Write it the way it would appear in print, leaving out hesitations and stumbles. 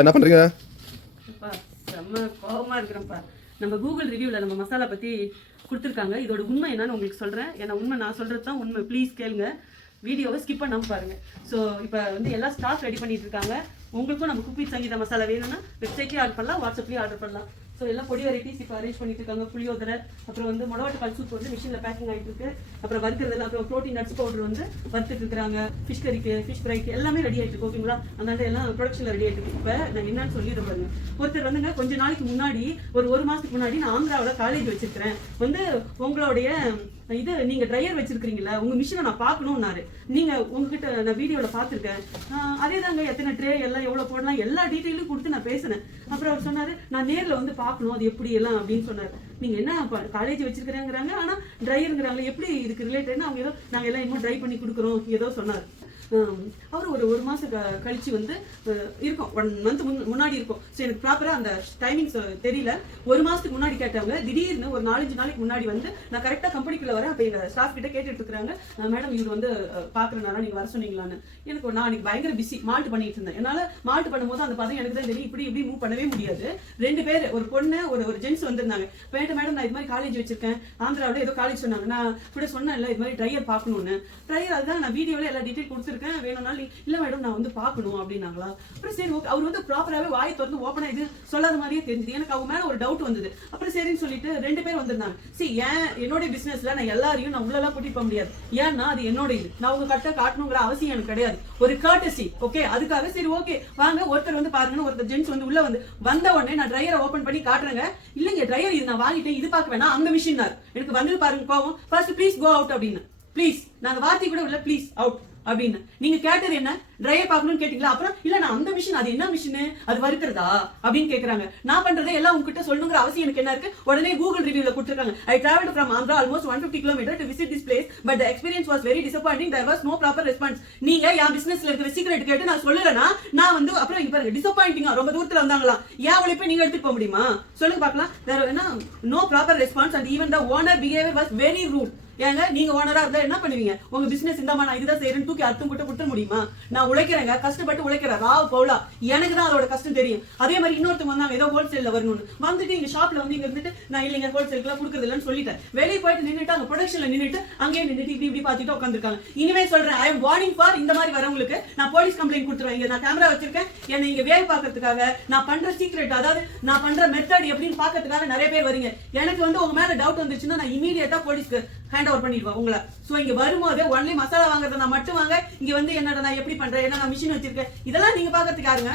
என்ன பண்றீங்க? செம்ம கோவமா இருக்கிறேன்ப்பா. நம்ம கூகுள் ரிவ்யூவில் நம்ம மசாலா பற்றி கொடுத்துருக்காங்க. இதோட உண்மை என்னன்னு உங்களுக்கு சொல்கிறேன். ஏன்னா உண்மை நான் சொல்கிறது தான் உண்மை. ப்ளீஸ் கேளுங்க, வீடியோவை ஸ்கிப் பண்ணாமல் பாருங்கள். ஸோ இப்போ வந்து எல்லாம் ஸ்டாக் ரெடி பண்ணிட்டு இருக்காங்க. உங்களுக்கும் நம்ம குக் வித் சங்கீதா மசாலா வேணும்னா வெப்சைட்லேயே ஆர்டர் பண்ணலாம், வாட்ஸ்அப்லேயே ஆர்டர் பண்ணலாம். ஸோ எல்லாம் பொடி வெரைட்டிஸ் இப்போ அரேஞ்ச் பண்ணிட்டு இருக்காங்க. புளியோதரை, அப்புறம் வந்து மொடவாட்டுக்கால் சூப் வந்து மிஷினில் பேக்கிங் ஆகிட்டு இருக்கு. அப்புறம் வறுக்கிறதுல அப்புறம் ப்ரோட்டீன் நட்ஸ் பவுடர் வந்து வறுத்துட்டு இருக்காங்க. ஃபிஷ் கறிக்கு, ஃபிஷ் ஃப்ரைக்கு எல்லாமே ரெடி ஆகிட்டு இருக்கு. ஓகேங்களா? அந்த எல்லாம் ப்ரொடக்ஷனில் ரெடி ஆகிட்டு இருக்கு. இப்போ நான் என்னன்னு சொல்லிடுறேன் பாருங்க. ஒருத்தர் வந்துங்க கொஞ்ச நாளைக்கு முன்னாடி ஒரு மாதத்துக்கு முன்னாடி நான் ஆந்திராவில் காலேஜ் வச்சிருக்கிறேன், வந்து உங்களுடைய இது நீங்க ட்ரையர் வச்சிருக்கீங்களா, உங்க மிஷினை நான் பார்க்கணும்னாரு. நீங்க உங்ககிட்ட நான் வீடியோல பார்த்துருக்கேன். அதே தாங்க, எத்தனை ட்ரே எல்லாம் எவ்வளவு போடலாம் எல்லா டீட்டெயிலும் கொடுத்து நான் பேசினேன். அப்புறம் அவர் சொன்னாரு நான் நேரில் வந்து பார்க்கணும் அது எப்படி எல்லாம் அப்படின்னு சொன்னாரு. நீங்க என்ன காலேஜ் வச்சிருக்கிறேங்கிறாங்க, ஆனா ட்ரையருங்கிறாங்க, எப்படி இதுக்கு ரிலேட்டட்னு அவங்க ஏதோ நாங்க எல்லாம் இன்னும் ட்ரை பண்ணி கொடுக்குறோம் ஏதோ சொன்னார். அவர் ஒரு மாசம் கழிச்சு வந்து இருக்கும், 1 மந்த் முன்னாடி இருக்கும். ஸோ எனக்கு ப்ராப்பரா அந்த டைமிங்ஸ் தெரியல. ஒரு மாசத்துக்கு முன்னாடி கேட்டாங்க. திடீர்னு ஒரு 4-5 நாளைக்கு முன்னாடி வந்து நான் கரெக்டா கம்பெனிக்குள்ள வரேன். அப்ப எங்க ஸ்டாஃப் கிட்ட கேட்டுட்டு இருக்காங்க, மேடம் இவர் வந்து பாக்குறனால நீங்க வர சொன்னீங்களான்னு. எனக்கு நான் அன்னைக்கு பயங்கர பிஸி, மால்ட் பண்ணிட்டு இருந்தேன். என்னால மால்ட் பண்ணும்போது அந்த பதம் எனக்கு தான் தெரியும். இப்படி மூவ் பண்ணவே முடியாது. 2 பேர், ஒரு பொண்ணு ஒரு ஜென்ஸ் வந்திருந்தாங்க. பேட்ட மேடம் நான் இது மாதிரி காலேஜ் வச்சிருக்கேன், ஆந்திராவில் ஏதோ காலேஜ் சொன்னாங்க. நான் கூட சொன்னேன் இல்ல இது மாதிரி ட்ரையர் பார்க்கணும்னு. ட்ரையர் அதுதான் நான் வீடியோல எல்லா டீட்டெயில் கொடுத்துருக்கேன், வேணும்னாலும் இல்ல மேடம் நான் வந்து பார்க்கணும் அப்படின்னாங்களா. அப்புறம் சரி ஓகே, அவர் வந்து ப்ராப்பராகவே வாயை திறந்து ஓப்பனா இது சொல்லாத மாதிரியே தெரிஞ்சது. எனக்கு அவங்க மேல ஒரு டவுட் வந்தது. அப்புறம் சரின்னு சொல்லிட்டு 2 பேர் வந்திருந்தாங்க. என்னோட பிசினஸ்ல நான் எல்லாரையும் நான் உள்ளலாம் கூட்டிட்டு போக முடியாது. ஏன்னா அது என்னோட இது, நான் உங்க கட்ட காட்டணுங்கிற அவசியம் எனக்கு கிடையாது. ஒரு கர்டசி, ஓகே, அதுக்காக சரி ஓகே வாங்க ஒருத்தர் வந்து பாருங்கன்னு ஒருத்தர் ஜென்ஸ் வந்து உள்ள வந்த உடனே நான் ட்ரையரை ஓபன் பண்ணி காட்டுறேங்க. இல்லைங்க ட்ரையர் இது நான் வாங்கிட்டேன், இது பார்க்க வேணாம், அந்த மிஷின் எனக்கு வந்து பாருங்க கோவம். ஃபர்ஸ்ட் ப்ளீஸ் கோ அவுட் அப்படின்னு. ப்ளீஸ் நான் அந்த வார்த்தை கூட இல்ல, ப்ளீஸ் அவுட் அப்படின்னு. நீங்க கேட்டது என்ன, ட்ரையர் பார்க்கணும்னு கேட்டீங்களா? அப்புறம் இல்ல நான் அந்த மிஷின், அது என்ன மிஷின், அது வறுக்கிறதா அப்படின்னு கேக்குறாங்க. நான் பண்றதே எல்லாம் உங்ககிட்ட சொல்லணுங்கிற அவசியம் எனக்கு என்ன இருக்கு? உடனே கூகுள் ரிவ்யூல கொடுத்திருக்காங்க. I traveled from Andhra almost 150 km to visit this place, but the experience was very disappointing. There was no proper response. நீங்க என் பிசினஸ்ல இருக்கிற சீக்ரெட் கேட்டு நான் சொல்லலனா நான் வந்து அப்புறம் இங்க பாருங்க டிசப்பாயிண்டிங்கா ரொம்ப தூரத்துல வந்தாங்களா, ஏன் அவளை போய் நீங்க எடுத்துட்டு போக முடியுமா சொல்லுங்க பார்க்கலாம். There was no proper response and even the owner behavior was very rude. ஏங்க நீங்க ஓனரா இருந்தா என்ன பண்ணுவீங்க? உங்க பிசினஸ் இந்தாமா நான் இதுதான் செய்யறேன்னு தூக்கி அர்த்தம் போட்டு கொடுத்த முடியுமா? நான் உழைக்கிறேங்க, கஷ்டப்பட்டு உழைக்கிறேன், ராவ் பவுலா, எனக்கு தான் அதோட கஷ்டம் தெரியும். அதே மாதிரி இன்னொருத்தவங்க வந்தாங்க ஏதோ ஹோல்சேல்ல வரணும்னு வந்துட்டு எங்க ஷாப்ல வந்து இங்க இருந்துட்டு நான் இல்லைங்க ஹோல்சேலுக்குலாம் கொடுக்கறது இல்லைன்னு சொல்லிட்டேன். வெளியே போயிட்டு நின்றுட்டு அங்க ப்ரொடக்ஷன்ல நின்றுட்டு அங்கேயே நின்றுட்டு இப்படி பார்த்துட்டு உட்காந்துருக்காங்க. இனிமே சொல்றேன், ஐ எம் வார்னிங் ஃபார் இந்த மாதிரி வரவங்களுக்கு நான் போலீஸ் கம்ப்ளைண்ட் கொடுத்துருவேன். இங்க நான் கேமரா வச்சிருக்கேன், என்னை இங்க வேலை பார்க்கறதுக்காக, நான் பண்ற சீக்ரெட் அதாவது நான் பண்ற மெத்தட் எப்படின்னு பாக்கிறதுக்காக நிறைய பேர் வரீங்க. எனக்கு வந்து உங்க மேல டவுட் வந்துச்சுன்னா நான் இமீடியட்டா போலீஸ்க்கு ஹேண்ட் ஓவர் பண்ணிடுவேன் உங்களை. சோ இங்க வரும்போது ஒன்லி மசாலா வாங்குறத நான் மட்டும் வாங்க, இங்க வந்து என்னடா நான் எப்படி பண்றேன், என்ன நான் மிஷின் வச்சிருக்கேன், இதெல்லாம் நீங்க பாக்கிறதுக்கு யாருங்க?